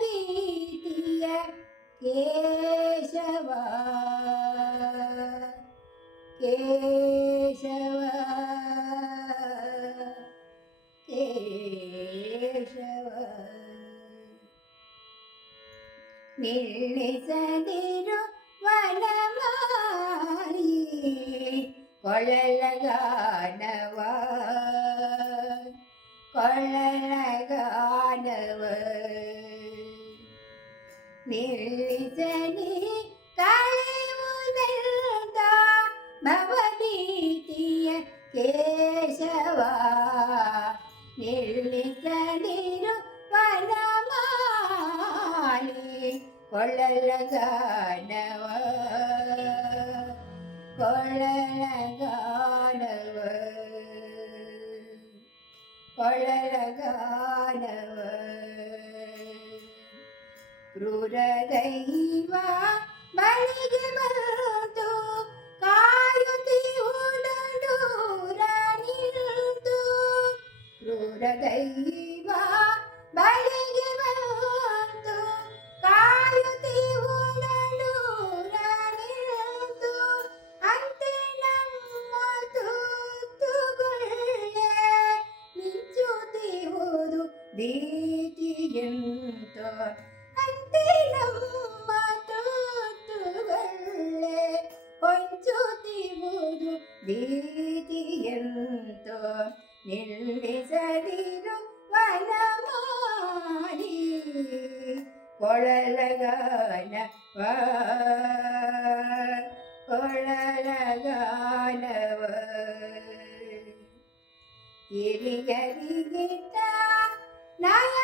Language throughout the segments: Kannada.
നീട്ടിയ കേശവ കേശവ കേശവ നിർണിസതിരു വനമായി കൊള്ളലാണവ കൊള്ളല ನೀ ನೀ ಜನಿ ಕೈ ಮುನಂತ ಮವತೀ ತೀ ಕೆಶವಾ ನಿಲ್ಲಿದೆ ನಿರುಪನ ಮಾಲೆ ಕೊಳ್ಳಲನನವ ೈವಾ ಬಳಿಗೆ ಮರು ದೇವ ರಾಣಿ ದೈವಾ ಬಳಿಗೆ ಮರು ದೇ ರಾಣಿ ಅಂತೆ ನೋದು ீதியோ நெல்லும் வனமாரி கொழலகான கொழலகானவ கிரிகரி கிட்ட நாய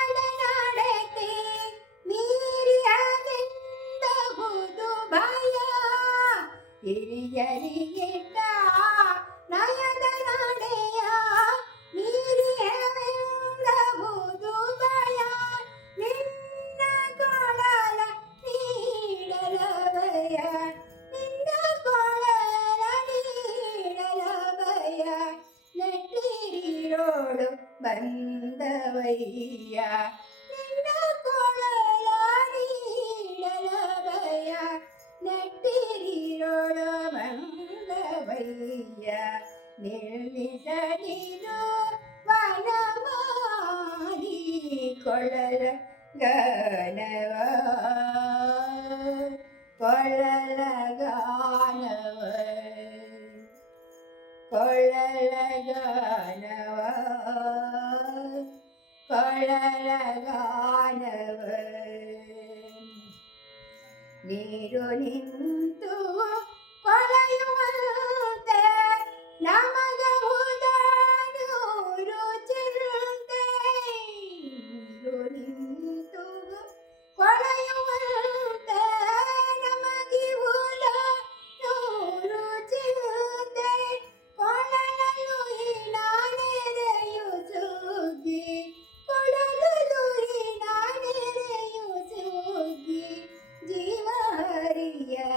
കന്തവയ്യ കൊളയാളീടലവയ നട്ടിരിയോടോ വന്തവയ്യ നിർമ്മിതോ വനമാണീ കൊളല ഗാനവ पळगान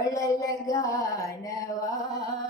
ಒಳ್ಳೆ ಗಾನವಾ